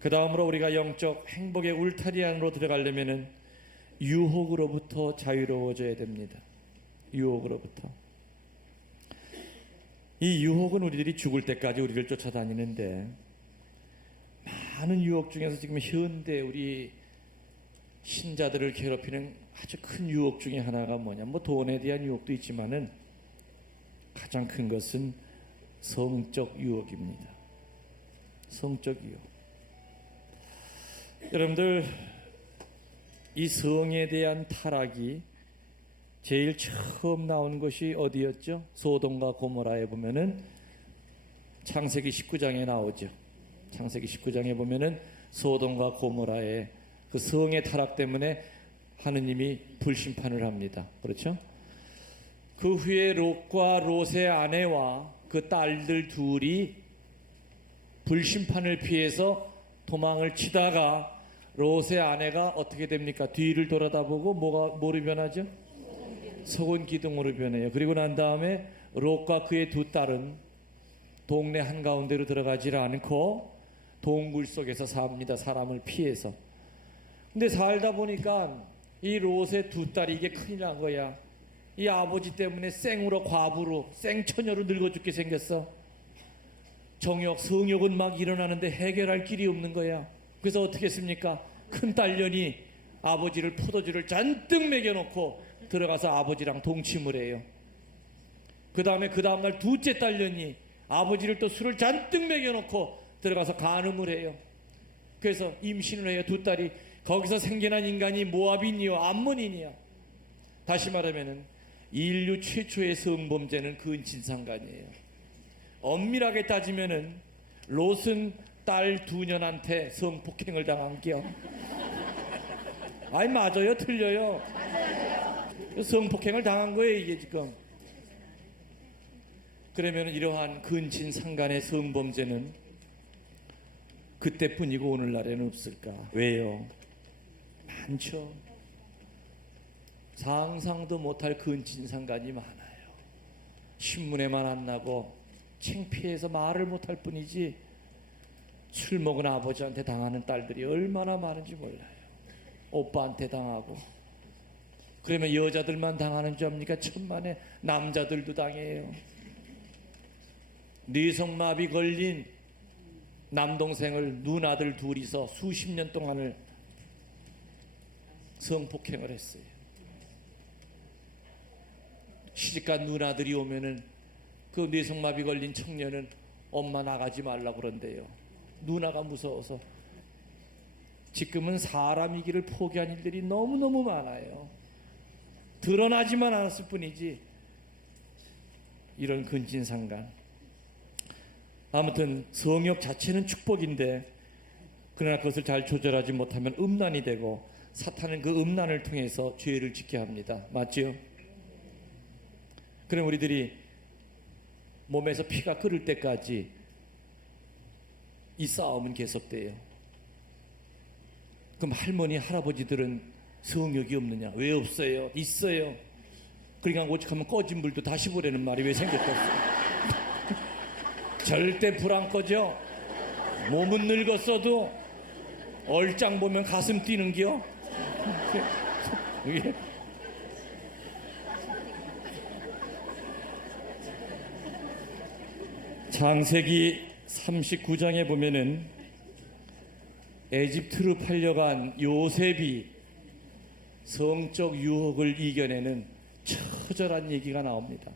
그 다음으로 우리가 영적 행복의 울타리 안으로 들어가려면은 유혹으로부터 자유로워져야 됩니다. 유혹으로부터. 이 유혹은 우리들이 죽을 때까지 우리를 쫓아다니는데, 많은 유혹 중에서 지금 현대 우리 신자들을 괴롭히는 아주 큰 유혹 중에 하나가 뭐냐, 뭐 돈에 대한 유혹도 있지만은 가장 큰 것은 성적 유혹입니다. 성적 유혹. 여러분들, 이 성에 대한 타락이 제일 처음 나온 것이 어디였죠? 소돔과 고모라에 보면은 창세기 19장에 나오죠. 창세기 19장에 보면은 소돔과 고모라의 그 성의 타락 때문에 하느님이 불심판을 합니다. 그렇죠? 그 후에 롯과 롯의 아내와 그 딸들 둘이 불심판을 피해서 도망을 치다가 롯의 아내가 어떻게 됩니까? 뒤를 돌아다보고 뭐로 변하죠? 석은 기둥으로 변해요. 그리고 난 다음에 롯과 그의 두 딸은 동네 한가운데로 들어가지 않고 동굴 속에서 삽니다. 사람을 피해서. 근데 살다 보니까 이 롯의 두 딸이 이게 큰일 난 거야. 이 아버지 때문에 생으로 과부로 생처녀로 늙어 죽게 생겼어. 정욕, 성욕은 막 일어나는데 해결할 길이 없는 거야. 그래서 어떻게 했습니까? 큰 딸년이 아버지를 포도주를 잔뜩 먹여놓고 들어가서 아버지랑 동침을 해요. 그 다음날 둘째 딸년이 아버지를 또 술을 잔뜩 먹여놓고 들어가서 간음을 해요. 그래서 임신을 해요. 두 딸이. 거기서 생겨난 인간이 모압인이요 암몬인이야. 다시 말하면은 인류 최초의 성범죄는 근친상간이에요. 엄밀하게 따지면은 롯은 딸 두 년한테 성폭행을 당한 겨. 아니 맞아요? 틀려요? 맞아요. 성폭행을 당한 거예요 이게 지금. 그러면 이러한 근친상간의 성범죄는 그때뿐이고 오늘날에는 없을까? 왜요? 많죠. 상상도 못할 근친상간이 많아요. 신문에만 안 나고 창피해서 말을 못할 뿐이지 술 먹은 아버지한테 당하는 딸들이 얼마나 많은지 몰라요. 오빠한테 당하고. 그러면 여자들만 당하는 줄 압니까? 천만에 남자들도 당해요. 뇌성마비 걸린 남동생을 누나들 둘이서 수십 년 동안을 성폭행을 했어요. 시집간 누나들이 오면은 그 뇌성마비 걸린 청년은 엄마 나가지 말라고 그런대요. 누나가 무서워서. 지금은 사람이기를 포기한 일들이 너무너무 많아요. 드러나지만 않았을 뿐이지. 이런 근친상간. 아무튼 성욕 자체는 축복인데, 그러나 그것을 잘 조절하지 못하면 음란이 되고, 사탄은 그 음란을 통해서 죄를 짓게 합니다. 맞지요? 그럼 우리들이 몸에서 피가 끓을 때까지 이 싸움은 계속돼요. 그럼 할머니, 할아버지들은 성욕이 없느냐? 왜 없어요? 있어요. 그러니까 오죽하면 꺼진 불도 다시 보라는 말이 왜 생겼겠어요? 절대 불 안 꺼져. 몸은 늙었어도 얼짱 보면 가슴 뛰는겨. 창세기 39장에 보면은 에집트로 팔려간 요셉이 성적 유혹을 이겨내는 처절한 얘기가 나옵니다.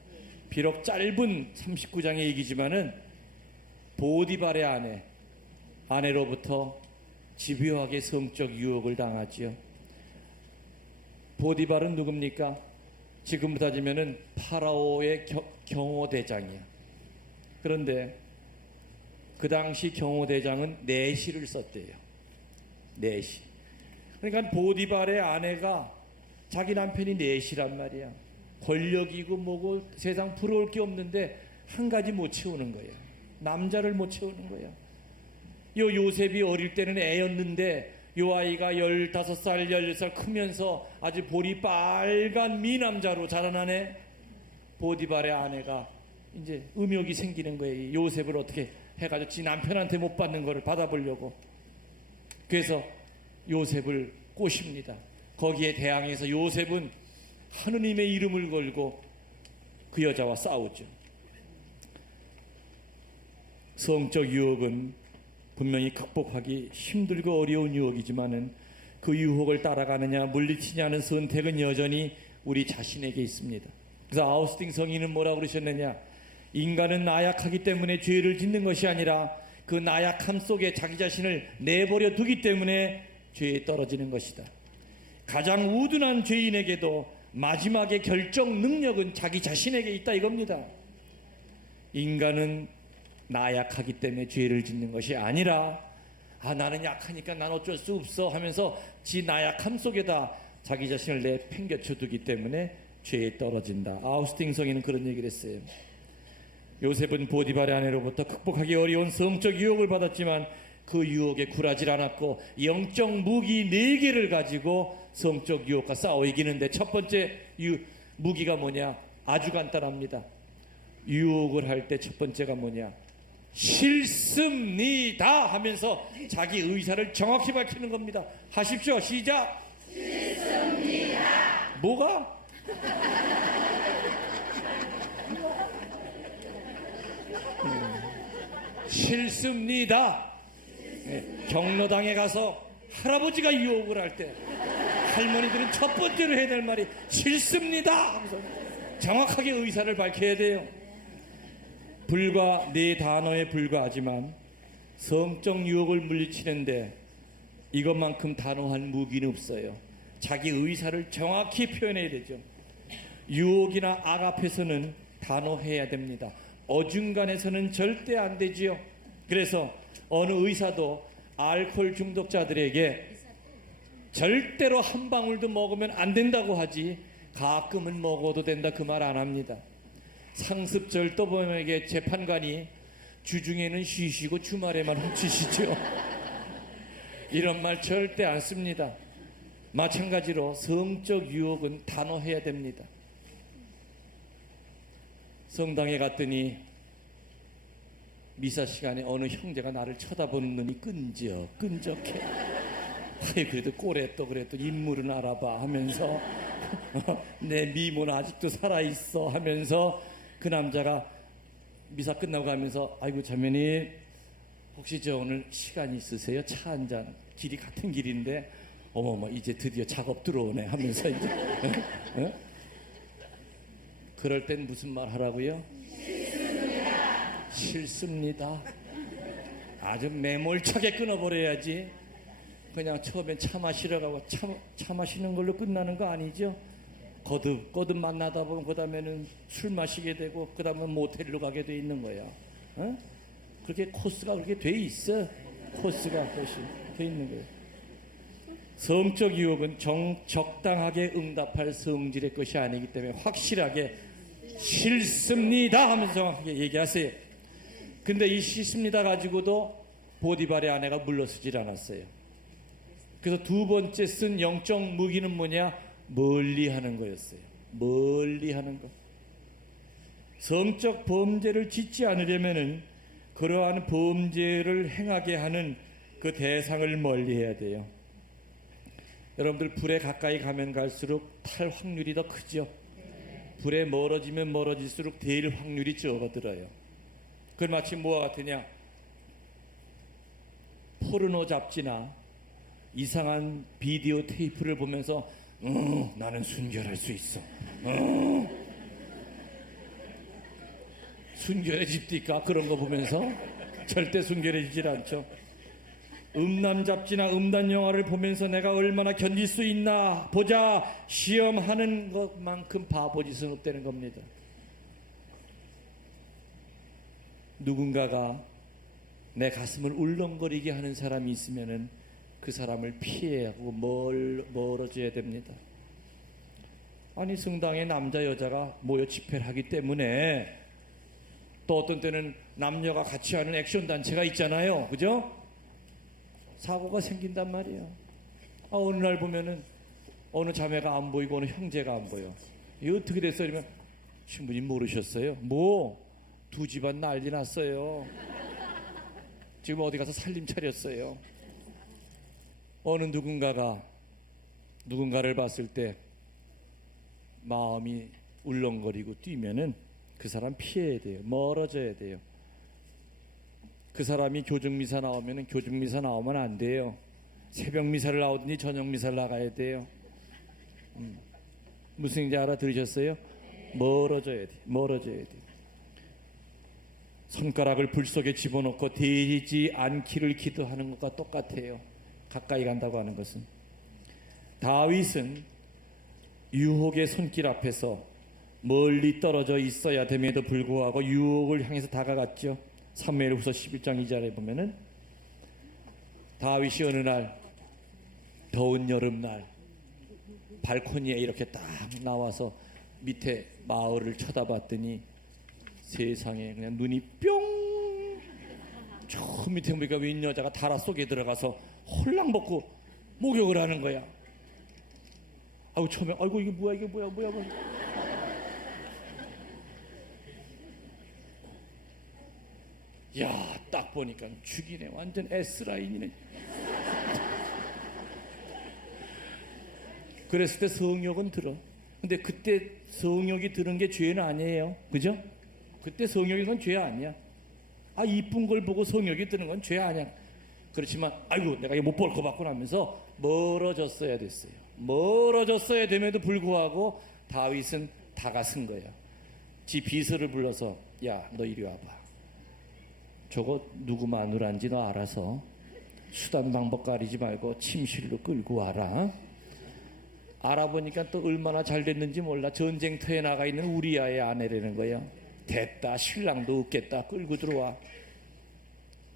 비록 짧은 39장의 얘기지만은 보디발의 아내로부터 집요하게 성적 유혹을 당하지요. 보디발은 누굽니까? 지금 따지면은 파라오의 경호대장이야. 그런데 그 당시 경호대장은 내시를 썼대요. 내시. 그러니까 보디발의 아내가 자기 남편이 내시란 말이야. 권력이고 뭐고 세상 부러울 게 없는데 한 가지 못 채우는 거야. 남자를 못 채우는 거야. 요 요셉이 어릴 때는 애였는데 요 아이가 15살, 16살 크면서 아주 볼이 빨간 미남자로 자라나네. 보디발의 아내가 이제 음욕이 생기는 거예요. 요셉을 어떻게 해가지고 지 남편한테 못 받는 거를 받아보려고. 그래서 요셉을 꼬십니다. 거기에 대항해서 요셉은 하느님의 이름을 걸고 그 여자와 싸우죠. 성적 유혹은 분명히 극복하기 힘들고 어려운 유혹이지만은 그 유혹을 따라가느냐 물리치냐는 선택은 여전히 우리 자신에게 있습니다. 그래서 아우스팅 성인은 뭐라고 그러셨느냐, 인간은 나약하기 때문에 죄를 짓는 것이 아니라 그 나약함 속에 자기 자신을 내버려 두기 때문에 죄에 떨어지는 것이다. 가장 우둔한 죄인에게도 마지막에 결정 능력은 자기 자신에게 있다 이겁니다. 인간은 나약하기 때문에 죄를 짓는 것이 아니라 나는 약하니까 난 어쩔 수 없어 하면서 지 나약함 속에다 자기 자신을 내팽개쳐 두기 때문에 죄에 떨어진다. 아우스팅 성인은 그런 얘기를 했어요. 요셉은 보디발의 아내로부터 극복하기 어려운 성적 유혹을 받았지만 그 유혹에 굴하지 않았고 영적 무기 4개를 가지고 성적 유혹과 싸워 이기는데, 첫 번째 무기가 뭐냐? 아주 간단합니다. 유혹을 할 때 첫 번째가 뭐냐? 싫습니다 하면서 자기 의사를 정확히 밝히는 겁니다. 하십시오. 시작. 싫습니다. 뭐가? 싫습니다. 경로당에 가서 할아버지가 유혹을 할 때 할머니들은 첫 번째로 해야 될 말이 싫습니다 하면서 정확하게 의사를 밝혀야 돼요. 불과 4단어에 불과하지만 성적 유혹을 물리치는데 이것만큼 단호한 무기는 없어요. 자기 의사를 정확히 표현해야 되죠. 유혹이나 악 앞에서는 단호해야 됩니다. 어중간해서는 절대 안 되지요. 그래서 어느 의사도 알코올 중독자들에게 절대로 한 방울도 먹으면 안 된다고 하지 가끔은 먹어도 된다 그 말 안 합니다. 상습 절도범에게 재판관이 주중에는 쉬시고 주말에만 훔치시죠. 이런 말 절대 안 씁니다. 마찬가지로 성적 유혹은 단호해야 됩니다. 성당에 갔더니 미사 시간에 어느 형제가 나를 쳐다보는 눈이 끈적해. 그래도 꼴에 또 그래도 인물은 알아봐 하면서 내 미모는 아직도 살아있어 하면서 그 남자가 미사 끝나고 가면서 아이고 자매님 혹시 저 오늘 시간 있으세요? 차 한 잔. 길이 같은 길인데 어머머 이제 드디어 작업 들어오네 하면서 이제 그럴 땐 무슨 말 하라고요? 싫습니다. 아주 매몰차게 끊어버려야지. 그냥 처음엔 차 마시러 가고 차 마시는 걸로 끝나는 거 아니죠? 거듭 만나다 보면 그 다음에는 술 마시게 되고 그 다음에 모텔로 가게 돼 있는 거야. 그렇게 코스가 그렇게 돼 있어. 코스가 그것이 돼 있는 거예요. 성적 유혹은 적당하게 응답할 성질의 것이 아니기 때문에 확실하게 싫습니다 하면서 정확하게 얘기하세요. 근데 이 싫습니다 가지고도 보디발의 아내가 물러서질 않았어요. 그래서 두 번째 쓴 영적 무기는 뭐냐? 멀리하는 거였어요. 멀리하는 것. 성적 범죄를 짓지 않으려면은 그러한 범죄를 행하게 하는 그 대상을 멀리해야 돼요. 여러분들 불에 가까이 가면 갈수록 탈 확률이 더 크죠. 불에 멀어지면 멀어질수록 될 확률이 적어들어요. 그건 마치 뭐와 같으냐? 포르노 잡지나 이상한 비디오 테이프를 보면서 나는 순결할 수 있어. 순결해집니까? 그런 거 보면서 절대 순결해지질 않죠. 음란 잡지나 음란 영화를 보면서 내가 얼마나 견딜 수 있나 보자 시험하는 것만큼 바보짓은 없다는 겁니다. 누군가가 내 가슴을 울렁거리게 하는 사람이 있으면은 그 사람을 피해야 하고 멀어져야 됩니다. 아니 성당에 남자 여자가 모여 집회를 하기 때문에 또 어떤 때는 남녀가 같이 하는 액션 단체가 있잖아요. 그죠? 사고가 생긴단 말이에요. 어느 날 보면은 어느 자매가 안 보이고 어느 형제가 안 보여. 이거 어떻게 됐어요? 그러면 신부님 모르셨어요? 두 집안 난리 났어요. 지금 어디 가서 살림 차렸어요. 어느 누군가가 누군가를 봤을 때 마음이 울렁거리고 뛰면은 그 사람 피해야 돼요. 멀어져야 돼요. 그 사람이 교정미사 나오면은 교정미사 나오면 안 돼요. 새벽 미사를 나오든지 저녁 미사를 나가야 돼요. 무슨 얘기인지 알아들으셨어요? 멀어져야 돼. 멀어져야 돼. 손가락을 불 속에 집어넣고 데이지 않기를 기도하는 것과 똑같아요. 가까이 간다고 하는 것은. 다윗은 유혹의 손길 앞에서 멀리 떨어져 있어야 됨에도 불구하고 유혹을 향해서 다가갔죠. 사무엘후서 11장 2절에 보면은 다윗이 어느 날 더운 여름날 발코니에 이렇게 딱 나와서 밑에 마을을 쳐다봤더니 세상에 그냥 눈이 뿅, 저 밑에 보니까 웬 여자가 다라 속에 들어가서 홀랑 벗고 목욕을 하는 거야. 아이고 처음에 아이고 이게 뭐야 이게 뭐야. 야, 딱 보니까 죽이네. 완전 S라인이네. 그랬을 때 성욕은 들어. 근데 그때 성욕이 들은 게 죄는 아니에요. 그죠? 그때 성욕이 건 죄 아니야. 아, 이쁜 걸 보고 성욕이 드는 건 죄 아니야. 그렇지만 아이고 내가 이거 못 볼 거 받고 나면서 멀어졌어야 됐어요. 멀어졌어야 됨에도 불구하고 다윗은 다가선 거야. 지 비서를 불러서 야, 너 이리 와봐. 저거 누구 마누라인지 너 알아서 수단 방법 가리지 말고 침실로 끌고 와라. 알아보니까 또 얼마나 잘 됐는지 몰라. 전쟁터에 나가 있는 우리아의 아내라는 거야. 됐다, 신랑도 없겠다, 끌고 들어와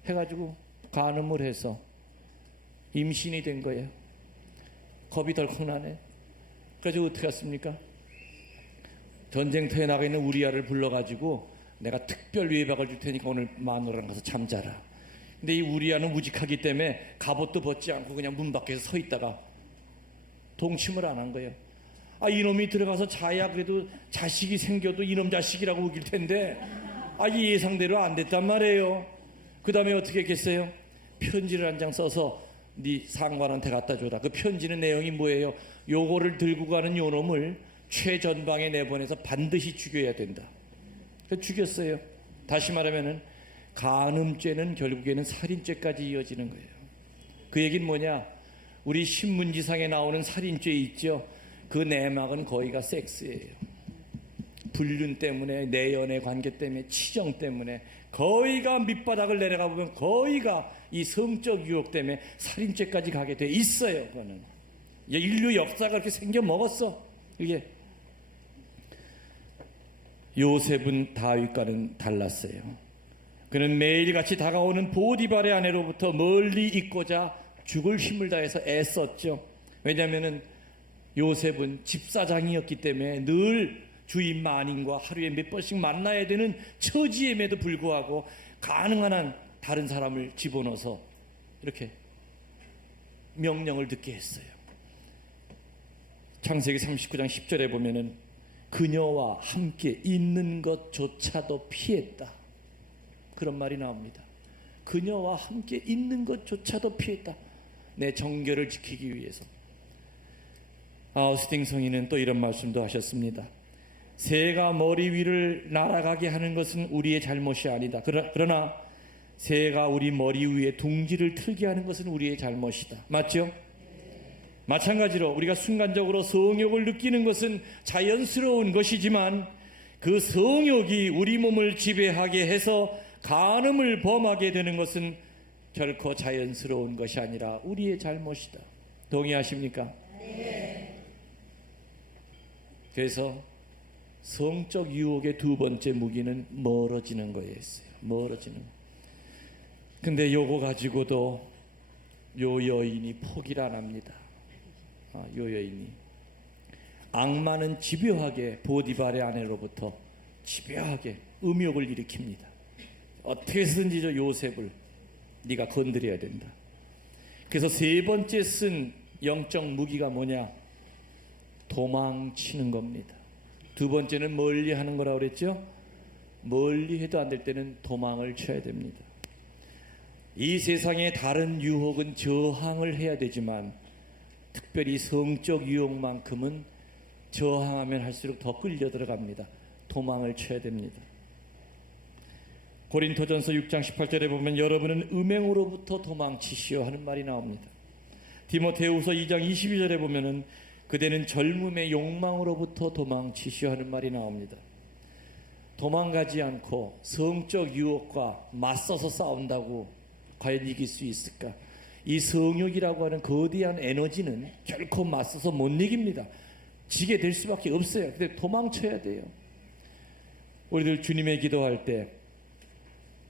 해가지고 간음을 해서 임신이 된 거예요. 겁이 덜컥 나네. 그래서 어떻게 했습니까? 전쟁터에 나가 있는 우리아를 불러가지고 내가 특별 외박을 줄 테니까 오늘 마누라랑 가서 잠자라. 근데 이 우리아는 우직하기 때문에 갑옷도 벗지 않고 그냥 문 밖에서 서 있다가 동침을 안 한 거예요. 아, 이놈이 들어가서 자야 그래도 자식이 생겨도 이놈 자식이라고 우길 텐데 아, 이 예상대로 안 됐단 말이에요. 그 다음에 어떻게 했겠어요? 편지를 한 장 써서 네 상관한테 갖다 줘라. 그 편지는 내용이 뭐예요? 요거를 들고 가는 요놈을 최전방에 내보내서 반드시 죽여야 된다. 그래서 죽였어요. 다시 말하면은 간음죄는 결국에는 살인죄까지 이어지는 거예요. 그 얘기는 뭐냐? 우리 신문지상에 나오는 살인죄 있죠? 그 내막은 거의가 섹스예요. 불륜 때문에, 내연의 관계 때문에, 치정 때문에 거의가 밑바닥을 내려가 보면 거의가 이 성적 유혹 때문에 살인죄까지 가게 돼 있어요. 그거는 인류 역사가 그렇게 생겨 먹었어. 이게 요셉은 다윗과는 달랐어요. 그는 매일같이 다가오는 보디발의 아내로부터 멀리 있고자 죽을 힘을 다해서 애썼죠. 왜냐하면 요셉은 집사장이었기 때문에 늘 주인 마님과 하루에 몇 번씩 만나야 되는 처지임에도 불구하고 가능한 한 다른 사람을 집어넣어서 이렇게 명령을 듣게 했어요. 창세기 39장 10절에 보면은 그녀와 함께 있는 것조차도 피했다. 그런 말이 나옵니다. 그녀와 함께 있는 것조차도 피했다. 내 정결을 지키기 위해서. 아우스팅 성인은 또 이런 말씀도 하셨습니다. 새가 머리 위를 날아가게 하는 것은 우리의 잘못이 아니다. 그러나 새가 우리 머리 위에 둥지를 틀게 하는 것은 우리의 잘못이다. 맞죠? 마찬가지로 우리가 순간적으로 성욕을 느끼는 것은 자연스러운 것이지만 그 성욕이 우리 몸을 지배하게 해서 간음을 범하게 되는 것은 결코 자연스러운 것이 아니라 우리의 잘못이다. 동의하십니까? 네. 그래서 성적 유혹의 두 번째 무기는 멀어지는 거였어요. 멀어지는. 근데 요거 가지고도 요 여인이 포기를 안 합니다. 요 여인이 악마는 집요하게 보디발의 아내로부터 집요하게 음욕을 일으킵니다. 어떻게 해서든지 저 요셉을 네가 건드려야 된다. 그래서 세 번째 쓴 영적 무기가 뭐냐? 도망치는 겁니다. 두 번째는 멀리 하는 거라고 그랬죠? 멀리 해도 안 될 때는 도망을 쳐야 됩니다. 이 세상의 다른 유혹은 저항을 해야 되지만 특별히 성적 유혹만큼은 저항하면 할수록 더 끌려 들어갑니다. 도망을 쳐야 됩니다. 고린토전서 6장 18절에 보면 여러분은 음행으로부터 도망치시오 하는 말이 나옵니다. 디모데후서 2장 22절에 보면은 그대는 젊음의 욕망으로부터 도망치시오 하는 말이 나옵니다. 도망가지 않고 성적 유혹과 맞서서 싸운다고 과연 이길 수 있을까? 이 성욕이라고 하는 거대한 에너지는 결코 맞서서 못 이깁니다. 지게 될 수밖에 없어요. 근데 도망쳐야 돼요. 우리들 주님의 기도할 때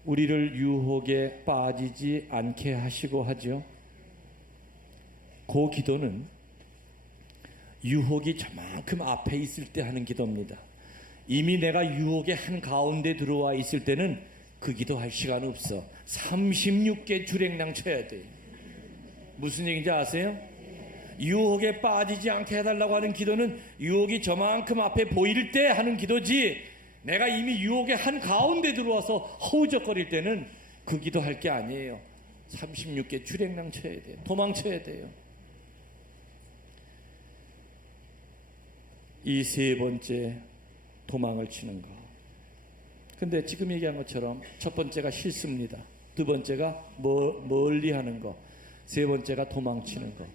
우리를 유혹에 빠지지 않게 하시고 하죠. 그 기도는 유혹이 저만큼 앞에 있을 때 하는 기도입니다. 이미 내가 유혹의 한가운데 들어와 있을 때는 그 기도할 시간 없어. 36개 주랭랑 쳐야 돼. 무슨 얘기인지 아세요? 유혹에 빠지지 않게 해달라고 하는 기도는 유혹이 저만큼 앞에 보일 때 하는 기도지, 내가 이미 유혹의 한가운데 들어와서 허우적거릴 때는 그 기도할 게 아니에요. 36개 주랭랑 쳐야 돼요. 도망쳐야 돼요. 이 세 번째 도망을 치는 거. 근데 지금 얘기한 것처럼 첫 번째가 실수입니다. 두 번째가 멀리 하는 거. 세 번째가 도망치는 거.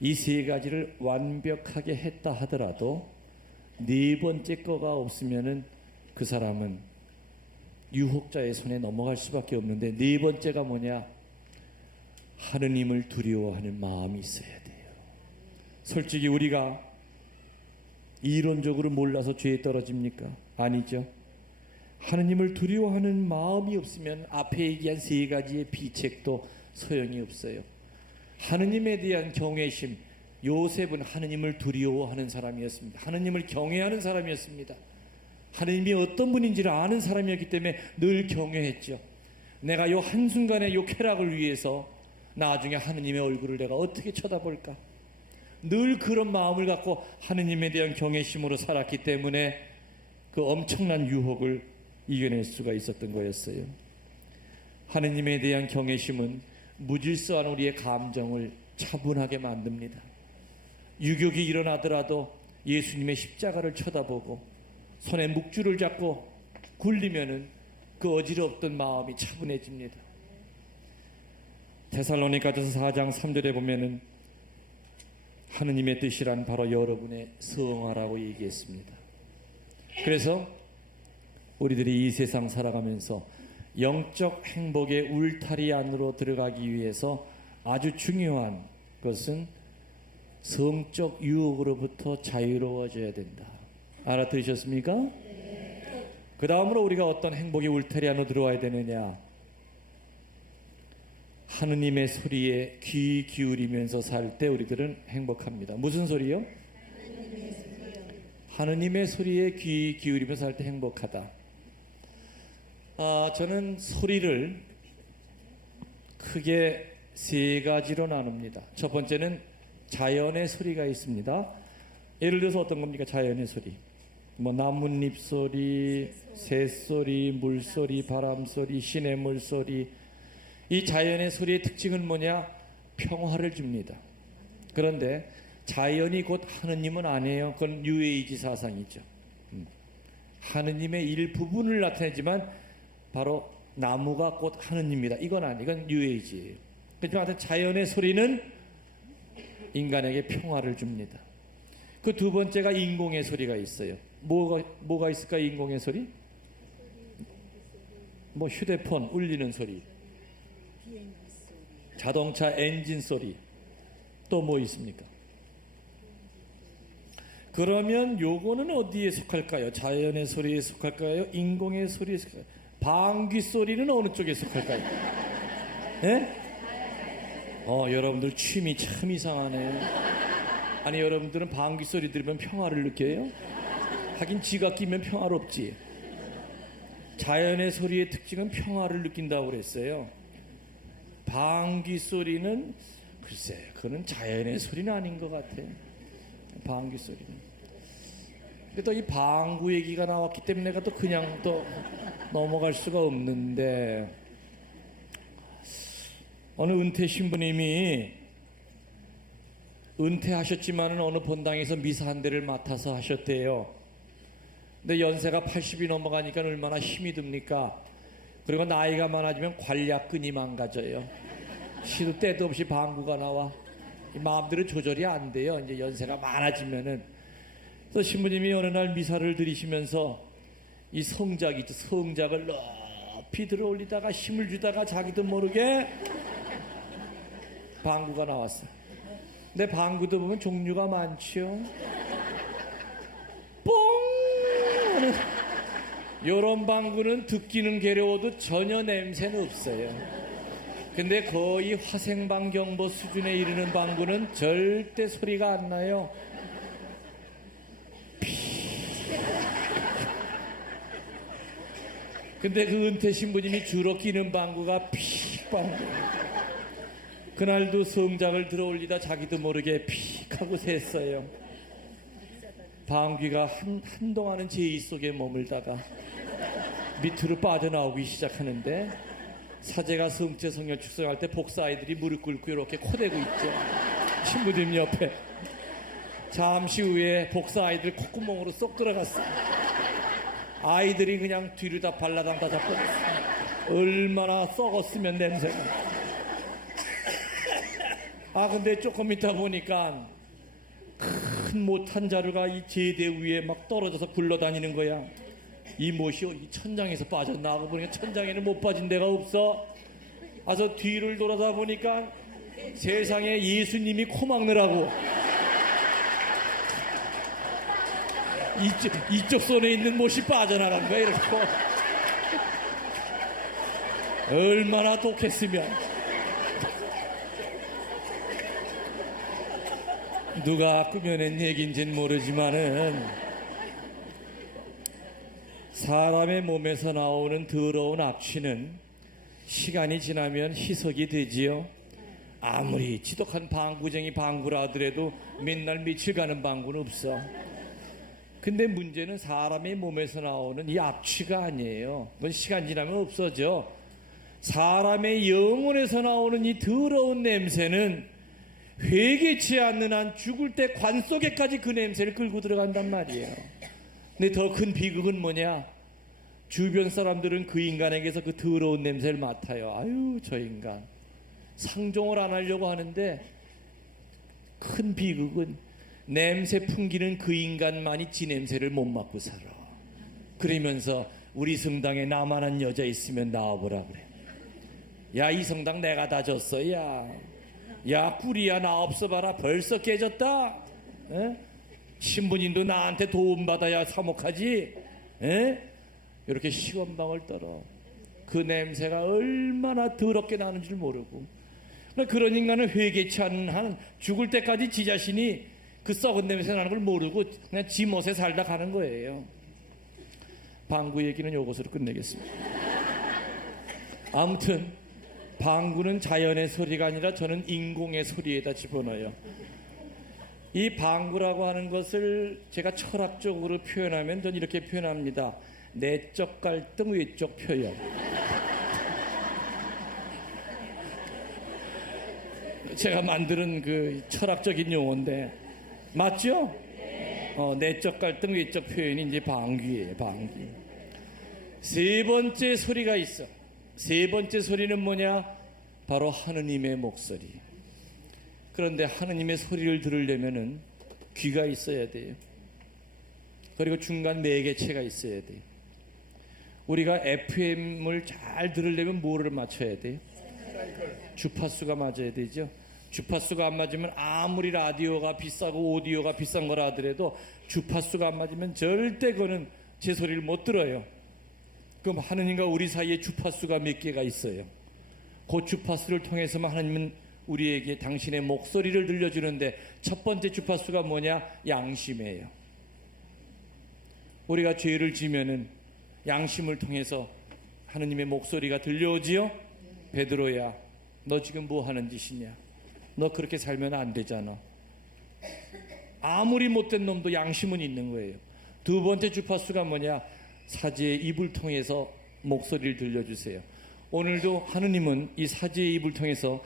이 세 가지를 완벽하게 했다 하더라도 네 번째 거가 없으면은 그 사람은 유혹자의 손에 넘어갈 수밖에 없는데, 네 번째가 뭐냐? 하느님을 두려워하는 마음이 있어야 돼요. 솔직히 우리가 이론적으로 몰라서 죄에 떨어집니까? 아니죠. 하느님을 두려워하는 마음이 없으면 앞에 얘기한 세 가지의 비책도 소용이 없어요. 하느님에 대한 경외심, 요셉은 하느님을 두려워하는 사람이었습니다. 하느님을 경외하는 사람이었습니다. 하느님이 어떤 분인지를 아는 사람이었기 때문에 늘 경외했죠. 내가 요 한순간의 요 쾌락을 위해서 나중에 하느님의 얼굴을 내가 어떻게 쳐다볼까? 늘 그런 마음을 갖고 하느님에 대한 경외심으로 살았기 때문에 그 엄청난 유혹을 이겨낼 수가 있었던 거였어요. 하느님에 대한 경외심은 무질서한 우리의 감정을 차분하게 만듭니다. 유격이 일어나더라도 예수님의 십자가를 쳐다보고 손에 묵주를 잡고 굴리면은 그 어지럽던 마음이 차분해집니다. 데살로니가전서 4장 3절에 보면은 하느님의 뜻이란 바로 여러분의 성화라고 얘기했습니다. 그래서 우리들이 이 세상 살아가면서 영적 행복의 울타리 안으로 들어가기 위해서 아주 중요한 것은 성적 유혹으로부터 자유로워져야 된다. 알아들으셨습니까? 네. 그 다음으로 우리가 어떤 행복의 울타리 안으로 들어와야 되느냐? 하느님의 소리에 귀 기울이면서 살 때 우리들은 행복합니다. 무슨 소리요? 하느님의 소리에 귀 기울이면서 살 때 행복하다. 저는 소리를 크게 세 가지로 나눕니다. 첫 번째는 자연의 소리가 있습니다. 예를 들어서 어떤 겁니까? 자연의 소리. 나뭇잎 소리, 새소리, 물소리, 바람소리, 시냇물 소리. 이 자연의 소리의 특징은 뭐냐? 평화를 줍니다. 그런데 자연이 곧 하느님은 아니에요. 그건 뉴에이지 사상이죠. 하느님의 일부분을 나타내지만 바로 나무가 곧 하느님입니다. 이건 뉴에이지예요. 그렇지만 자연의 소리는 인간에게 평화를 줍니다. 그 두 번째가 인공의 소리가 있어요. 뭐가 있을까? 인공의 소리? 휴대폰 울리는 소리, 자동차 엔진 소리, 또 뭐 있습니까? 그러면 요거는 어디에 속할까요? 자연의 소리에 속할까요? 인공의 소리에 속할까요? 방귀 소리는 어느 쪽에 속할까요? 예? 여러분들 취미 참 이상하네. 아니, 여러분들은 방귀 소리 들으면 평화를 느껴요? 하긴 지가 끼면 평화롭지. 자연의 소리의 특징은 평화를 느낀다고 그랬어요. 방귀 소리는 글쎄, 그건 자연의 소리는 아닌 것 같아. 방귀 소리는. 근데 또 이 방구 얘기가 나왔기 때문에 내가 또 그냥 또 넘어갈 수가 없는데, 어느 은퇴 신부님이 은퇴하셨지만은 어느 본당에서 미사 한 대를 맡아서 하셨대요. 근데 연세가 80이 넘어가니까 얼마나 힘이 듭니까? 그리고 나이가 많아지면 관략근이 망가져요. 시도 때도 없이 방구가 나와. 마음대로 조절이 안 돼요. 이제 연세가 많아지면은. 그래서 신부님이 어느 날 미사를 드리시면서 이 성작 있죠. 성작을 높이 들어 올리다가 힘을 주다가 자기도 모르게 방구가 나왔어요. 근데 방구도 보면 종류가 많죠. 뽕! 하는 요런 방구는 듣기는 괴로워도 전혀 냄새는 없어요. 근데 거의 화생방경보 수준에 이르는 방구는 절대 소리가 안 나요. 근데 그 은퇴 신부님이 주로 끼는 방구가 픽 방구. 그날도 성작을 들어 올리다 자기도 모르게 픽 하고 샜어요. 방귀가 한동안은 제이 속에 머물다가 밑으로 빠져나오기 시작하는데, 사제가 성체 성녀 축성할 때 복사 아이들이 무릎 꿇고 이렇게 코대고 있죠. 신부님 옆에. 잠시 후에 복사 아이들 콧구멍으로 쏙 들어갔어요. 아이들이 그냥 뒤로 다 발라당 다 잡고 있어요. 얼마나 썩었으면 냄새가. 근데 조금 있다 보니까 큰 못 한 자루가 이 제대 위에 막 떨어져서 굴러다니는 거야. 이 못이 이 천장에서 빠졌나 하고 보니까 천장에는 못 빠진 데가 없어. 그래서 뒤를 돌아다 보니까 세상에 예수님이 코 막느라고 이쪽 손에 있는 못이 빠져나간 거야. 이렇게. 얼마나 독했으면. 누가 꾸며낸 얘기인지는 모르지만은 사람의 몸에서 나오는 더러운 악취는 시간이 지나면 희석이 되지요. 아무리 지독한 방구쟁이 방구라 하더라도 맨날 며칠 가는 방구는 없어. 근데 문제는 사람의 몸에서 나오는 이 악취가 아니에요. 그건 시간 지나면 없어져. 사람의 영혼에서 나오는 이 더러운 냄새는 회개치 않는 한 죽을 때 관 속에까지 그 냄새를 끌고 들어간단 말이에요. 근데 더 큰 비극은 뭐냐? 주변 사람들은 그 인간에게서 그 더러운 냄새를 맡아요. 아유, 저 인간 상종을 안 하려고 하는데, 큰 비극은 냄새 풍기는 그 인간만이 지 냄새를 못 맡고 살아. 그러면서 우리 성당에 나만한 여자 있으면 나와보라 그래. 야, 이 성당 내가 다 줬어. 야 꿀이야, 나 없어봐라. 벌써 깨졌다. 에? 신부님도 나한테 도움받아야 사목하지. 에? 이렇게 시원방을 떨어. 그 냄새가 얼마나 더럽게 나는 줄 모르고. 그런 인간은 회개치 않는 한 죽을 때까지 지 자신이 그 썩은 냄새 나는 걸 모르고 그냥 지 멋에 살다 가는 거예요. 방구 얘기는 요것으로 끝내겠습니다. 아무튼 방구는 자연의 소리가 아니라 저는 인공의 소리에다 집어넣어요. 이 방구라고 하는 것을 제가 철학적으로 표현하면 저는 이렇게 표현합니다. 내적 갈등, 외적 표현. 제가 만드는 그 철학적인 용어인데 맞죠? 내적 갈등, 외적 표현이 이제 방귀예요. 방귀. 세 번째 소리가 있어. 세 번째 소리는 뭐냐? 바로 하느님의 목소리. 그런데 하느님의 소리를 들으려면은 귀가 있어야 돼요. 그리고 중간 매개체가 있어야 돼요. 우리가 FM을 잘 들으려면 뭐를 맞춰야 돼요? 주파수가 맞아야 되죠. 주파수가 안 맞으면 아무리 라디오가 비싸고 오디오가 비싼 거라 하더라도 주파수가 안 맞으면 절대 그거는 제 소리를 못 들어요. 그럼 하느님과 우리 사이에 주파수가 몇 개가 있어요. 그 주파수를 통해서만 하나님은 우리에게 당신의 목소리를 들려주는데, 첫 번째 주파수가 뭐냐? 양심이에요. 우리가 죄를 지면은 양심을 통해서 하느님의 목소리가 들려오지요. 베드로야, 너 지금 뭐 하는 짓이냐? 너 그렇게 살면 안 되잖아. 아무리 못된 놈도 양심은 있는 거예요. 두 번째 주파수가 뭐냐? 사제의 입을 통해서 목소리를 들려주세요. 오늘도 하느님은 이 사제의 입을 통해서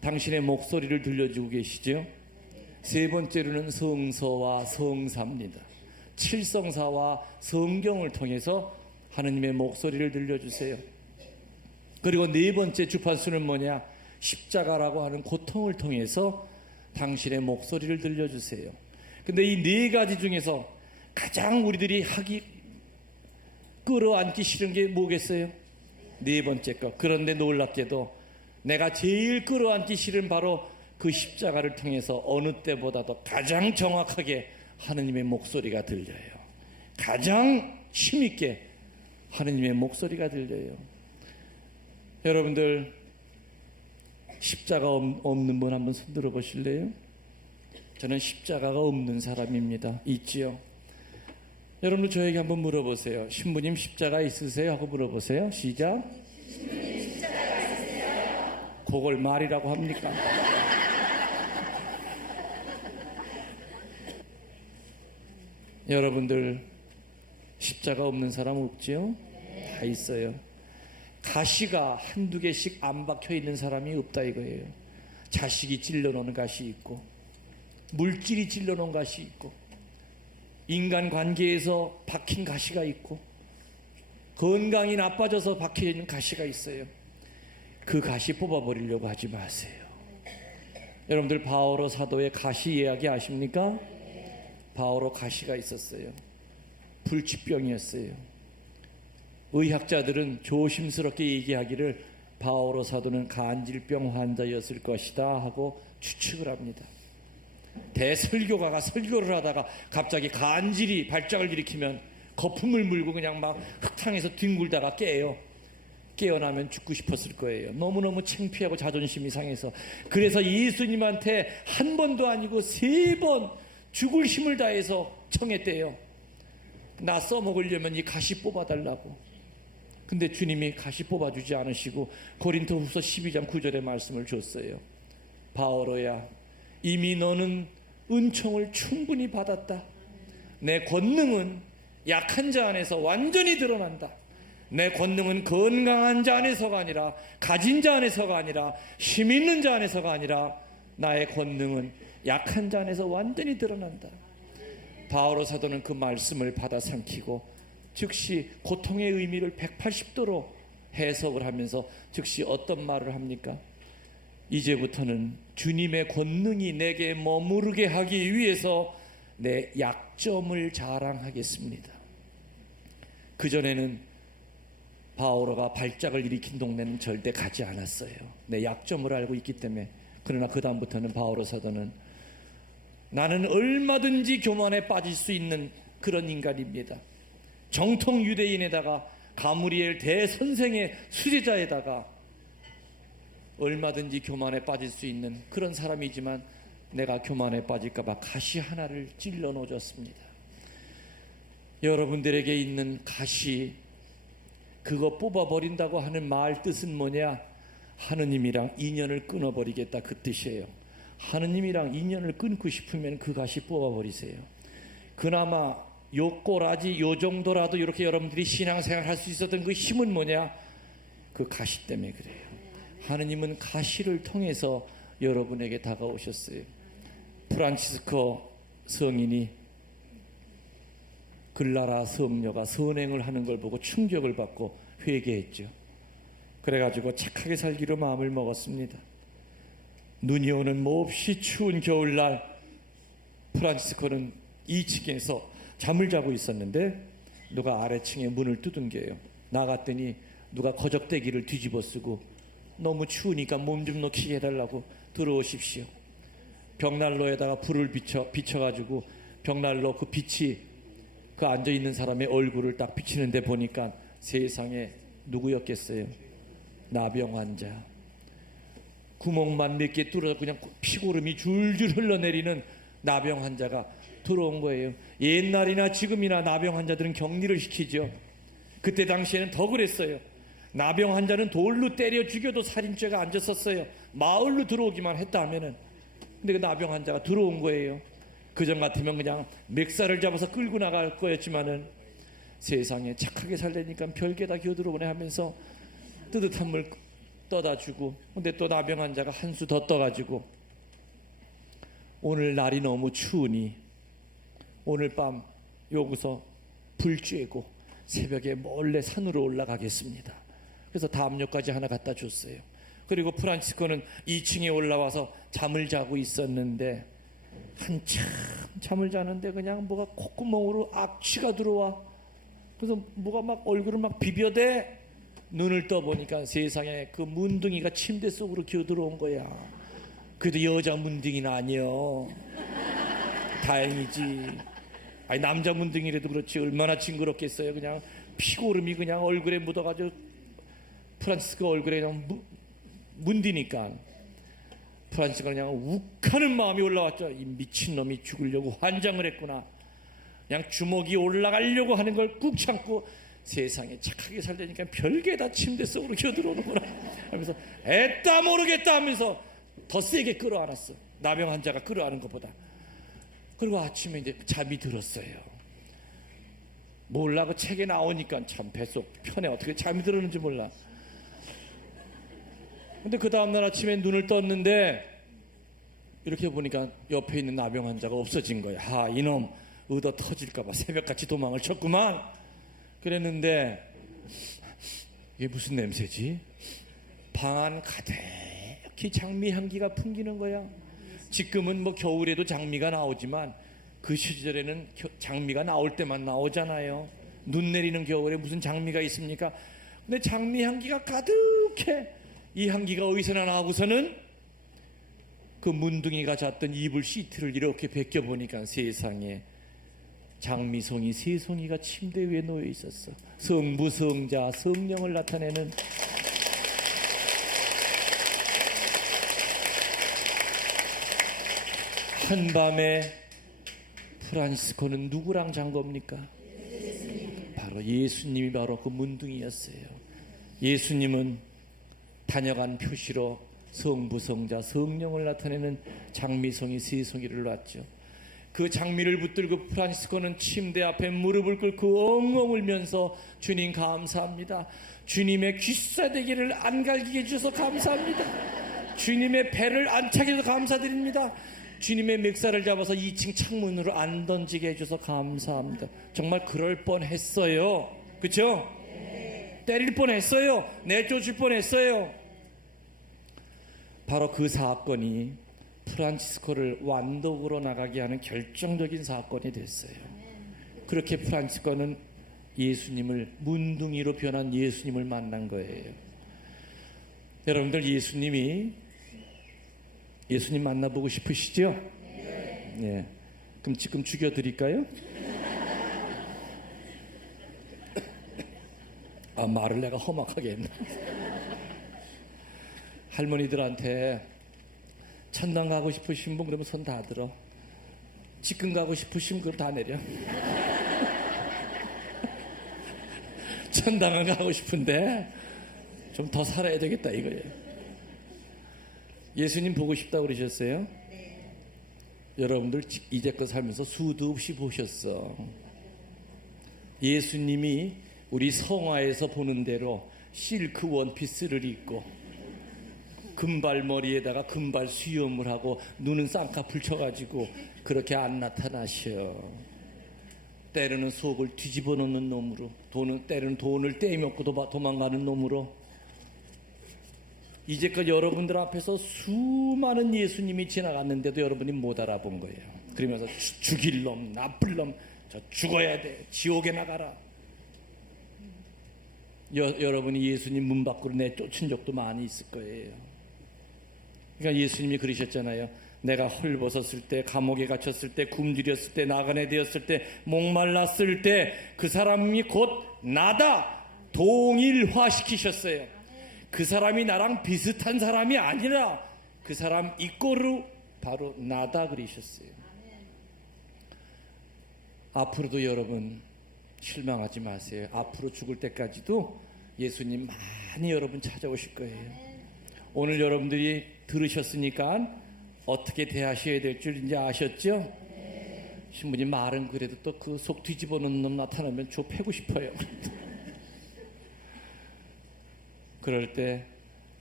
당신의 목소리를 들려주고 계시죠. 세 번째로는 성서와 성사입니다. 칠성사와 성경을 통해서 하느님의 목소리를 들려주세요. 그리고 네 번째 주파수는 뭐냐? 십자가라고 하는 고통을 통해서 당신의 목소리를 들려주세요. 근데 이 네 가지 중에서 가장 우리들이 하기 끌어안기 싫은 게 뭐겠어요? 네 번째 거. 그런데 놀랍게도 내가 제일 끌어안기 싫은 바로 그 십자가를 통해서 어느 때보다도 가장 정확하게 하느님의 목소리가 들려요. 가장 힘있게 하느님의 목소리가 들려요. 여러분들 십자가 없는 분 한번 손 들어 보실래요? 저는 십자가가 없는 사람입니다. 있지요? 여러분들 저에게 한번 물어보세요. 신부님 십자가 있으세요? 하고 물어보세요. 시작. 신부님 십자가 있으세요? 그걸 말이라고 합니까? 여러분들 십자가 없는 사람 없지요? 다 있어요. 가시가 한두 개씩 안 박혀 있는 사람이 없다 이거예요. 자식이 찔러놓은 가시 있고, 물질이 찔러놓은 가시 있고, 인간관계에서 박힌 가시가 있고, 건강이 나빠져서 박혀있는 가시가 있어요. 그 가시 뽑아버리려고 하지 마세요. 여러분들 바오로 사도의 가시 이야기 아십니까? 바오로 가시가 있었어요. 불치병이었어요. 의학자들은 조심스럽게 얘기하기를 바오로 사도는 간질병 환자였을 것이다 하고 추측을 합니다. 대설교가가 설교를 하다가 갑자기 간질이 발작을 일으키면 거품을 물고 그냥 막 흙탕에서 뒹굴다가 깨어나면 죽고 싶었을 거예요. 너무너무 창피하고 자존심이 상해서. 그래서 예수님한테 한 번도 아니고 3번 죽을 힘을 다해서 청했대요. 나 써먹으려면 이 가시 뽑아달라고. 근데 주님이 가시 뽑아주지 않으시고 고린토후서 12장 9절의 말씀을 줬어요. 바오로야, 이미 너는 은총을 충분히 받았다. 내 권능은 약한 자 안에서 완전히 드러난다. 내 권능은 건강한 자 안에서가 아니라, 가진 자 안에서가 아니라, 힘 있는 자 안에서가 아니라, 나의 권능은 약한 자 안에서 완전히 드러난다. 바오로 사도는 그 말씀을 받아 삼키고 즉시 고통의 의미를 180도로 해석을 하면서 즉시 어떤 말을 합니까? 이제부터는 주님의 권능이 내게 머무르게 하기 위해서 내 약점을 자랑하겠습니다. 그전에는 바오로가 발작을 일으킨 동네는 절대 가지 않았어요. 내 약점을 알고 있기 때문에. 그러나 그 다음부터는 바오로 사도는 나는 얼마든지 교만에 빠질 수 있는 그런 인간입니다. 정통 유대인에다가 가므리엘 대선생의 수제자에다가 얼마든지 교만에 빠질 수 있는 그런 사람이지만 내가 교만에 빠질까봐 가시 하나를 찔러 놓아줬습니다. 여러분들에게 있는 가시, 그거 뽑아버린다고 하는 말 뜻은 뭐냐? 하느님이랑 인연을 끊어버리겠다, 그 뜻이에요. 하느님이랑 인연을 끊고 싶으면 그 가시 뽑아버리세요. 그나마 요 꼬라지 요 정도라도 이렇게 여러분들이 신앙생활 할 수 있었던 그 힘은 뭐냐? 그 가시 때문에 그래요. 하느님은 가시를 통해서 여러분에게 다가오셨어요. 프란치스코 성인이 글라라 성녀가 선행을 하는 걸 보고 충격을 받고 회개했죠. 그래가지고 착하게 살기로 마음을 먹었습니다. 눈이 오는 몹시 추운 겨울날 프란치스코는 2층에서 잠을 자고 있었는데 누가 아래층에 문을 두둥겨요. 나갔더니 누가 거적대기를 뒤집어 쓰고 너무 추우니까 몸 좀 녹히게 해달라고 들어오십시오. 벽난로에다가 불을 비춰가지고 벽난로 그 빛이 그 앉아있는 사람의 얼굴을 딱 비치는데 보니까 세상에 누구였겠어요? 나병 환자. 구멍만 몇 개 뚫어서 그냥 피고름이 줄줄 흘러내리는 나병 환자가 들어온 거예요. 옛날이나 지금이나 나병 환자들은 격리를 시키죠. 그때 당시에는 더 그랬어요. 나병 환자는 돌로 때려 죽여도 살인죄가 안 졌었어요. 마을로 들어오기만 했다 하면은. 근데 그 나병 환자가 들어온 거예요. 그전 같으면 그냥 멱살을 잡아서 끌고 나갈 거였지만은 세상에 착하게 살려니까 별게 다 기어들어오네 하면서 뜨뜻한 물 떠다 주고, 근데 또 나병 환자가 한 수 더 떠가지고, 오늘 날이 너무 추우니 오늘 밤 여기서 불 쬐고 새벽에 몰래 산으로 올라가겠습니다. 그래서 담요까지 하나 갖다 줬어요. 그리고 프란치스코는 2층에 올라와서 잠을 자고 있었는데, 한참 잠을 자는데 그냥 뭐가 콧구멍으로 악취가 들어와. 그래서 뭐가 막 얼굴을 막 비벼대. 눈을 떠보니까 세상에 그 문둥이가 침대 속으로 기어들어온 거야. 그래도 여자 문둥이는 아니여. 다행이지. 아니, 남자 문둥이라도 그렇지 얼마나 징그럽겠어요. 그냥 피고름이 그냥 얼굴에 묻어가지고 프란치스코 얼굴에 그냥 문디니까 프란치스코가 그냥 욱하는 마음이 올라왔죠. 이 미친놈이 죽으려고 환장을 했구나. 그냥 주먹이 올라가려고 하는 걸 꾹 참고, 세상에 착하게 살려니까 별게 다 침대 속으로 기어들어오는구나 하면서 애따 모르겠다 하면서 더 세게 끌어안았어. 나병 환자가 끌어안은 것보다. 그리고 아침에 이제 잠이 들었어요. 몰라, 그 책에 나오니까 참 뱃속 편에 어떻게 잠이 들었는지 몰라. 근데 그 다음날 아침에 눈을 떴는데 이렇게 보니까 옆에 있는 나병 환자가 없어진 거야. 아, 이놈 얻어 터질까봐 새벽같이 도망을 쳤구만. 그랬는데 이게 무슨 냄새지? 방 안 가득히 장미 향기가 풍기는 거야. 지금은 뭐 겨울에도 장미가 나오지만 그 시절에는 장미가 나올 때만 나오잖아요. 눈 내리는 겨울에 무슨 장미가 있습니까? 근데 장미 향기가 가득해. 이 향기가 어디서나 나오고서는 그 문둥이가 잤던 이불 시트를 이렇게 벗겨보니까 세상에 장미송이 세 송이가 침대 위에 놓여 있었어. 성부, 성자, 성령을 나타내는 한밤에 프란시스코는 누구랑 잔 겁니까? 바로 예수님이 바로 그 문둥이였어요. 예수님은 다녀간 표시로 성부, 성자, 성령을 나타내는 장미송이 세 송이를 놨죠. 그 장미를 붙들고 프란시스코는 침대 앞에 무릎을 꿇고 엉엉 울면서, 주님 감사합니다. 주님의 귀싸대기를 안 갈기게 해주셔서 감사합니다. 주님의 배를 안 차게 해줘서 감사드립니다. 주님의 멱살을 잡아서 2층 창문으로 안 던지게 해줘서 감사합니다. 정말 그럴 뻔했어요. 그렇죠? 때릴 뻔했어요. 내쫓을 뻔했어요. 바로 그 사건이 프란치스코를 완독으로 나가게 하는 결정적인 사건이 됐어요. 그렇게 프란치스코는 예수님을, 문둥이로 변한 예수님을 만난 거예요. 여러분들, 예수님 만나보고 싶으시죠? 네. 그럼 지금 죽여드릴까요? 아, 말을 내가 험악하게 했나? 할머니들한테 천당 가고 싶으신 분 그러면 손 다 들어. 지금 가고 싶으시면 그럼 다 내려. 천당은 가고 싶은데 좀 더 살아야 되겠다 이거예요. 예수님 보고 싶다고 그러셨어요? 여러분들 이제껏 살면서 수도 없이 보셨어. 예수님이 우리 성화에서 보는 대로 실크 원피스를 입고 금발머리에다가 금발 수염을 하고 눈은 쌍꺼풀 쳐가지고 그렇게 안 나타나셔. 때로는 속을 뒤집어 놓는 놈으로, 때로는 돈을 떼먹고 도망가는 놈으로. 이제껏 여러분들 앞에서 수많은 예수님이 지나갔는데도 여러분이 못 알아본 거예요. 그러면서 죽일 놈, 나쁠 놈, 저 죽어야 돼, 지옥에 나가라. 여러분이 예수님 문 밖으로 내쫓은 적도 많이 있을 거예요. 그러니까 예수님이 그러셨잖아요. 내가 헐벗었을 때, 감옥에 갇혔을 때, 굶주렸을 때, 나그네 되었을 때, 목말랐을 때 그 사람이 곧 나다 동일화시키셨어요. 그 사람이 나랑 비슷한 사람이 아니라 그 사람 이꼬르 바로 나다 그러셨어요. 앞으로도 여러분 실망하지 마세요. 앞으로 죽을 때까지도 예수님 많이 여러분 찾아오실 거예요. 오늘 여러분들이 들으셨으니까 어떻게 대하셔야 될 줄 이제 아셨죠? 신부님 말은 그래도 또 그 속 뒤집어 놓는 놈 나타나면 저 패고 싶어요. 그럴 때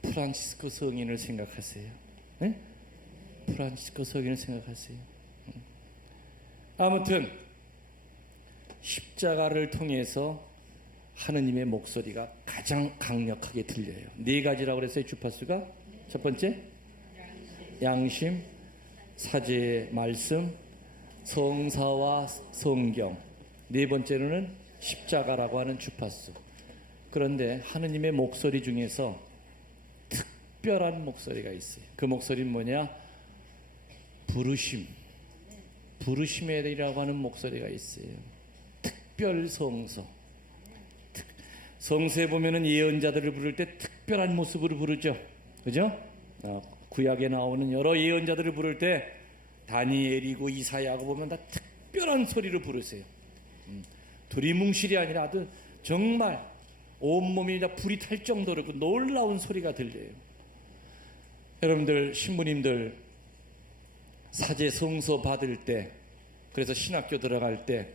프란치스코 성인을 생각하세요. 네? 프란치스코 성인을 생각하세요. 아무튼 십자가를 통해서 하느님의 목소리가 가장 강력하게 들려요. 네 가지라고 그랬어요. 주파수가. 첫 번째 양심, 사제의 말씀, 성사와 성경. 네 번째로는 십자가라고 하는 주파수. 그런데 하느님의 목소리 중에서 특별한 목소리가 있어요. 그 목소리는 뭐냐? 부르심이라고 하는 목소리가 있어요. 특별 성서. 성서에 보면은 예언자들을 부를 때 특별한 모습으로 부르죠. 그죠? 구약에 나오는 여러 예언자들을 부를 때 다니엘이고 이사야고 보면 다 특별한 소리로 부르세요. 두리뭉실이 아니라 아주 정말 온몸이 다 불이 탈 정도로 그 놀라운 소리가 들려요. 여러분들 신부님들 사제 성서 받을 때, 그래서 신학교 들어갈 때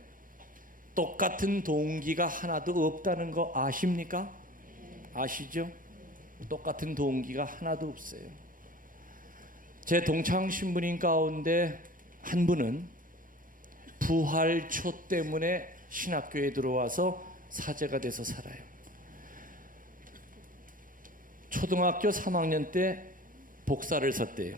똑같은 동기가 하나도 없다는 거 아십니까? 아시죠? 똑같은 동기가 하나도 없어요. 제 동창 신부님 가운데 한 분은 부활초 때문에 신학교에 들어와서 사제가 돼서 살아요. 초등학교 3학년 때 복사를 섰대요.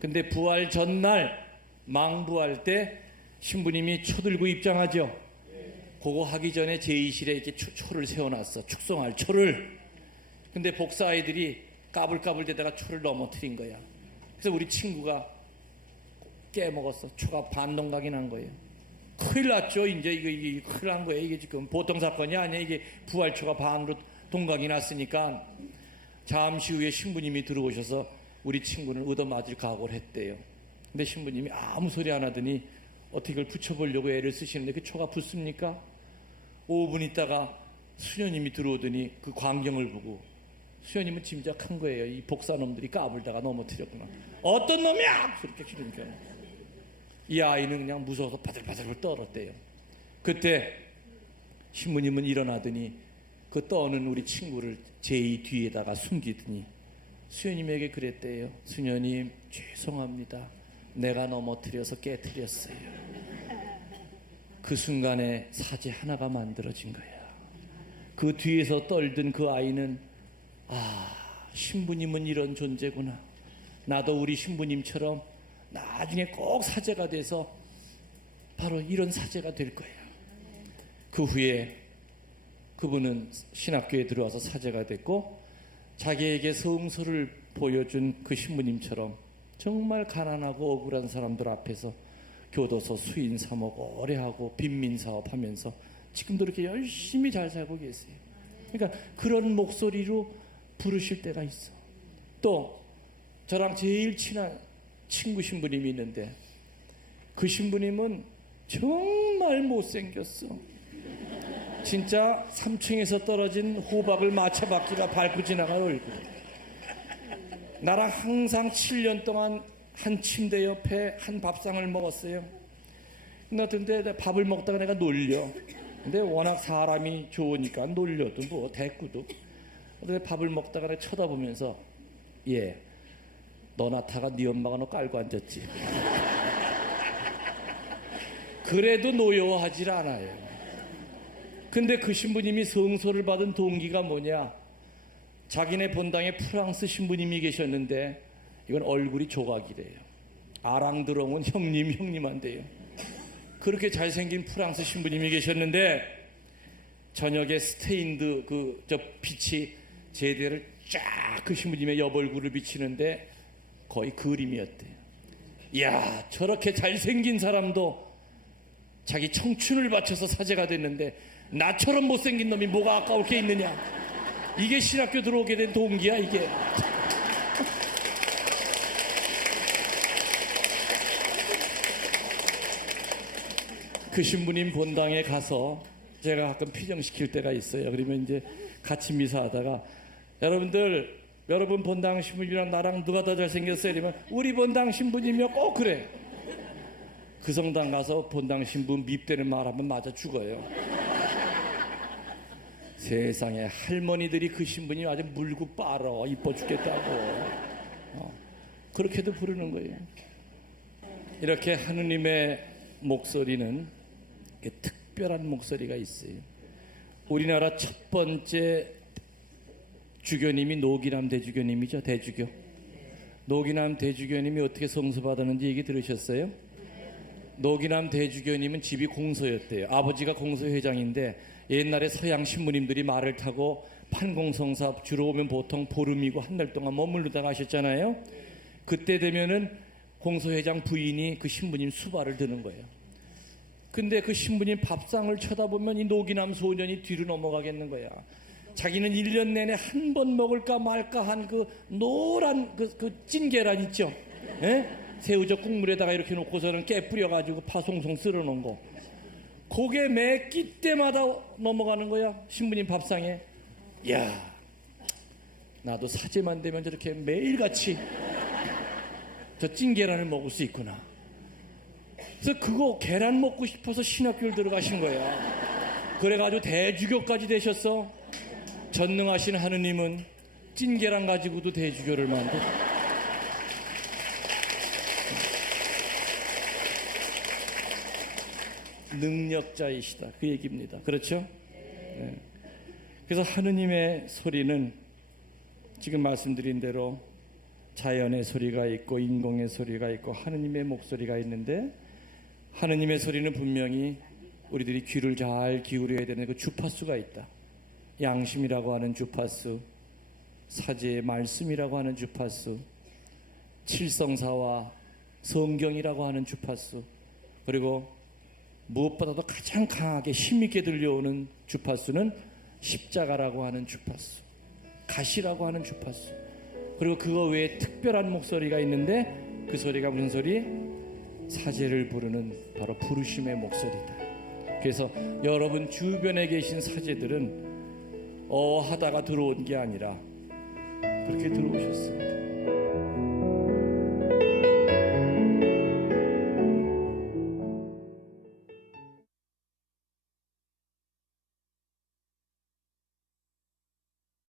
근데 부활 전날 망부할 때 신부님이 초 들고 입장하죠. 그거 하기 전에 제2실에 이렇게 초를 세워놨어. 축성할 초를. 근데 복사 아이들이 까불까불대다가 초를 넘어뜨린 거야. 그래서 우리 친구가 깨먹었어. 초가 반동각이 난 거예요. 큰일 났죠. 이제 이게 큰일 난 거예요. 이게 지금 보통 사건이 아니야. 이게 부활초가 반으로 동각이 났으니까 잠시 후에 신부님이 들어오셔서 우리 친구는 얻어맞을 각오를 했대요. 근데 신부님이 아무 소리 안 하더니 어떻게 그걸 붙여보려고 애를 쓰시는데 그 초가 붙습니까? 5분 있다가 수녀님이 들어오더니 그 광경을 보고 수녀님은 짐작한 거예요. 이 복사놈들이 까불다가 넘어뜨렸구나. 어떤 놈이야! 그렇게 키우니까 이 아이는 그냥 무서워서 바들바들 떨었대요. 그때 신부님은 일어나더니 그 떠오는 우리 친구를 제이 뒤에다가 숨기더니 수녀님에게 그랬대요. 수녀님 죄송합니다. 내가 넘어뜨려서 깨뜨렸어요. 그 순간에 사제 하나가 만들어진 거야. 그 뒤에서 떨던 그 아이는 신부님은 이런 존재구나. 나도 우리 신부님처럼 나중에 꼭 사제가 돼서 바로 이런 사제가 될 거야. 그 후에 그분은 신학교에 들어와서 사제가 됐고 자기에게 성서를 보여준 그 신부님처럼 정말 가난하고 억울한 사람들 앞에서 교도소 수인 3억 오래 하고 빈민사업 하면서 지금도 이렇게 열심히 잘 살고 계세요. 그러니까 그런 목소리로 부르실 때가 있어. 또 저랑 제일 친한 친구 신부님이 있는데 그 신부님은 정말 못생겼어. 진짜 3층에서 떨어진 호박을 마차바퀴가 밟고 지나갈 얼굴. 나랑 항상 7년 동안 한 침대 옆에 한 밥상을 먹었어요. 근데 밥을 먹다가 내가 놀려. 근데 워낙 사람이 좋으니까 놀려도 뭐 대꾸도. 근데 밥을 먹다가 내가 쳐다보면서 너 나타가 네 엄마가 너 깔고 앉았지. 그래도 노여워하질 않아요. 근데 그 신부님이 성소를 받은 동기가 뭐냐? 자기네 본당에 프랑스 신부님이 계셨는데 이건 얼굴이 조각이래요. 아랑드렁은 형님한데요. 그렇게 잘생긴 프랑스 신부님이 계셨는데 저녁에 스테인드 빛이 제대를 쫙 그 신부님의 옆얼굴을 비치는데 거의 그림이었대요. 이야, 저렇게 잘생긴 사람도 자기 청춘을 바쳐서 사제가 됐는데 나처럼 못생긴 놈이 뭐가 아까울 게 있느냐. 이게 신학교 들어오게 된 동기야 이게. 그 신부님 본당에 가서 제가 가끔 피정시킬 때가 있어요. 그러면 이제 같이 미사하다가 여러분 본당 신부님이랑 나랑 누가 더 잘생겼어요? 이러면 우리 본당 신부님이요. 꼭 그래. 그 성당 가서 본당 신부 밉대는 말 하면 맞아 죽어요. 세상에 할머니들이 그 신부님 아주 물고 빨어 이뻐 죽겠다고 그렇게도 부르는 거예요. 이렇게 하느님의 목소리는 특별한 목소리가 있어요. 우리나라 첫 번째 주교님이 노기남 대주교님이죠. 대주교. 노기남 대주교님이 어떻게 성수받았는지 얘기 들으셨어요? 노기남 대주교님은 집이 공소였대요. 아버지가 공소회장인데 옛날에 서양 신부님들이 말을 타고 판공성사 주로 오면 보통 보름이고 한 달 동안 머무르다가 하셨잖아요. 그때 되면은 공소회장 부인이 그 신부님 수발을 드는 거예요. 근데 그 신부님 밥상을 쳐다보면 이 노기남 소년이 뒤로 넘어가겠는 거야. 자기는 1년 내내 한 번 먹을까 말까 한 그 노란 그 찐계란 있죠? 예? 새우젓 국물에다가 이렇게 놓고서는 깨 뿌려가지고 파송송 쓸어 놓은 거. 고개 매 끼 때마다 넘어가는 거야. 신부님 밥상에. 야, 나도 사제만 되면 저렇게 매일같이 저 찐계란을 먹을 수 있구나. 그래서 그거 계란 먹고 싶어서 신학교를 들어가신 거야. 그래가지고 대주교까지 되셨어. 전능하신 하느님은 찐계란 가지고도 대주교를 만들어. 능력자이시다 그 얘기입니다. 그렇죠? 네. 그래서 하느님의 소리는 지금 말씀드린 대로 자연의 소리가 있고 인공의 소리가 있고 하느님의 목소리가 있는데, 하느님의 소리는 분명히 우리들이 귀를 잘 기울여야 되는 그 주파수가 있다. 양심이라고 하는 주파수, 사제의 말씀이라고 하는 주파수, 칠성사와 성경이라고 하는 주파수, 그리고 무엇보다도 가장 강하게 힘있게 들려오는 주파수는 십자가라고 하는 주파수, 가시라고 하는 주파수, 그리고 그거 외에 특별한 목소리가 있는데 그 소리가 무슨 소리? 사제를 부르는 바로 부르심의 목소리다. 그래서 여러분 주변에 계신 사제들은 하다가 들어온 게 아니라 그렇게 들어오셨어요.